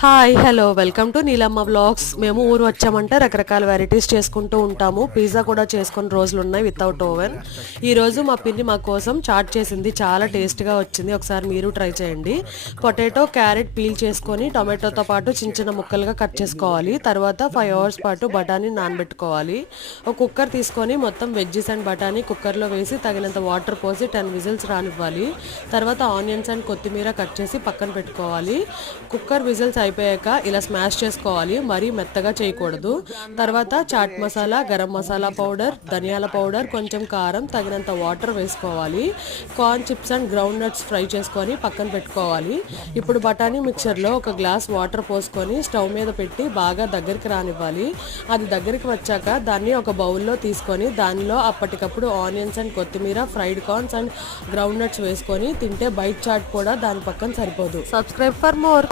Hi hello welcome to Neelamma vlogs. మేము ఊరు వచ్చామంటే రకరకాల వెరైటీస్ చేసుకుంటూ ఉంటాము. పిజ్జా కూడా చేసుకుని రోజులు ఉన్నాయి వితౌట్ ఓవెన్. ఈరోజు మా పిన్ని మా కోసం చాట్ చేసింది, చాలా టేస్ట్గా వచ్చింది. ఒకసారి మీరు ట్రై చేయండి. పొటాటో క్యారెట్ పీల్ చేసుకొని టొమాటోతో పాటు చిన్న చిన్న ముక్కలుగా కట్ చేసుకోవాలి. తర్వాత 5 hours పాటు బఠానీ నానబెట్టుకోవాలి. ఒక కుక్కర్ తీసుకొని మొత్తం వెజ్జెస్ అండ్ బఠానీ కుక్కర్లో వేసి తగినంత వాటర్ పోసి 10 విజిల్స్ రానివ్వాలి. తర్వాత ఆనియన్స్ అండ్ కొత్తిమీర కట్ చేసి పక్కన పెట్టుకోవాలి. కుక్కర్ విజిల్స్ అయిపోయాక ఇలా స్మాష్ చేసుకోవాలి, మరీ మెత్తగా చేయకూడదు. తర్వాత చాట్ మసాలా, గరం మసాలా పౌడర్, ధనియాల పౌడర్, కొంచెం కారం, తగినంత వాటర్ వేసుకోవాలి. Corn chips and ground nuts fry చేసుకొని పక్కన పెట్టుకోవాలి. ఇప్పుడు బఠానీ మిక్చర్లో ఒక గ్లాస్ వాటర్ పోసుకొని స్టవ్ మీద పెట్టి బాగా దగ్గరికి రానివ్వాలి. అది దగ్గరికి వచ్చాక దాన్ని ఒక బౌల్లో తీసుకొని దానిలో అప్పటికప్పుడు ఆనియన్స్ అండ్ కొత్తిమీర, fried corns and ground nuts వేసుకొని తింటే బైట్ చాట్ కూడా దాని పక్కన సరిపోదు. Subscribe for more.